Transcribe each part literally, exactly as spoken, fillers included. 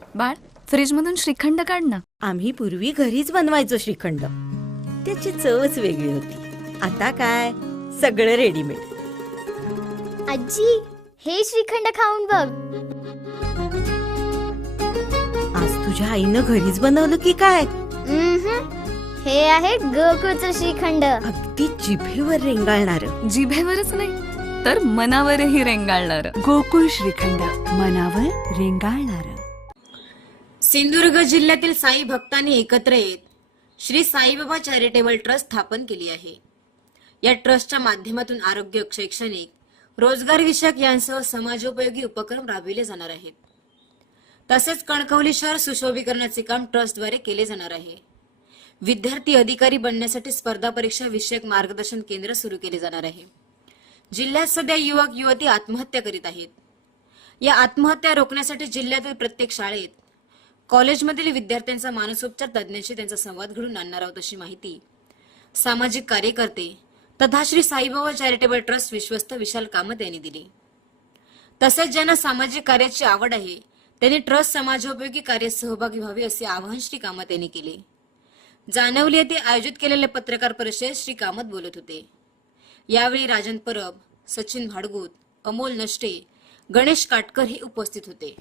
बाळ, फ्रीज मधून श्रीखंड काढ ना. आम्ही पूर्वी घरीच बनवायचो श्रीखंड. त्याची चवच वेगळी होती. आता काय सगळं रेडीमेड. आजी, हे श्रीखंड खाऊन बघ. आज तुझ्या आईनं घरीच बनवलं की काय? उम्हम. हे आहे गोकुळचं श्रीखंड. अगदी जिभेवर रेंगाळणार. जिभेवरच नाही तर मनावरही रेंगाळणार. गोकुळ श्रीखंड, मनावर रेंगाळणार. सिंधुदुर्ग जिल्ह्यातील साई भक्तांनी एकत्र येत श्री साईबाबा चॅरिटेबल ट्रस्ट स्थापन केली आहे. या ट्रस्टच्या माध्यमातून आरोग्य, शैक्षणिक, रोजगार विषयक यांसह समाजोपयोगी उपक्रम राबविले जाणार आहेत. तसेच कणकवली शहर सुशोभीकरणाचे काम ट्रस्टद्वारे केले जाणार आहे. विद्यार्थी अधिकारी बनण्यासाठी स्पर्धा परीक्षा विषयक मार्गदर्शन केंद्र सुरू केले जाणार आहे. जिल्ह्यात सध्या युवक युवती आत्महत्या करीत आहेत. या आत्महत्या रोखण्यासाठी जिल्ह्यातील प्रत्येक शाळेत, कॉलेजमधील विद्यार्थ्यांचा मानसोपचार तज्ज्ञांशी त्यांचा संवाद घडून आणणार आहोत अशी माहिती सामाजिक कार्यकर्ते तथा श्री साईबाबा चॅरिटेबल ट्रस्ट विश्वस्त विशाल कामत यांनी दिली. तसेच ज्यांना सामाजिक कार्याची आवड आहे त्यांनी ट्रस्ट समाजोपयोगी कार्यात सहभागी व्हावे असे आवाहन श्री कामत यांनी केले. जानवली येथे आयोजित केलेल्या पत्रकार परिषदेत श्री कामत बोलत होते. यावेळी राजन परब, सचिन भाडगुत, अमोल नष्टे, गणेश काटकर हे उपस्थित होते.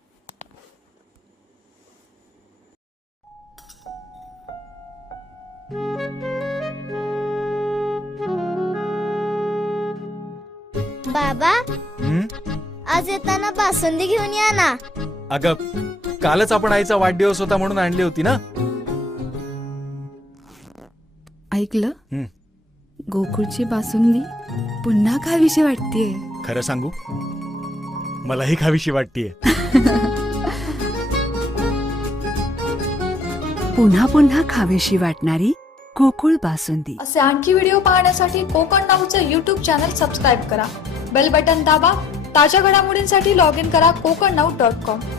बाबा, हं? आज येताना बासुंदी घेऊन या ना. अगं, कालच आपण आईचा वाढदिवस होता म्हणून आणली होती ना. ऐकलं? हं. गोकुळची बासुंदी पुन्हा खावीशी वाटतेय. खरं सांगू, मलाही खावीशी वाटतीये. पुन्हा पुन्हा खावीशी वाटणारी गोकुळ बासुंदी. असे आणखी व्हिडिओ पाहण्यासाठी कोकण नाऊचं यूट्यूब चॅनल सबस्क्राईब करा. बेल बटन दाबा. ताज्या घडामोडींसाठी लॉग इन करा कोकण नाऊ डॉट कॉम.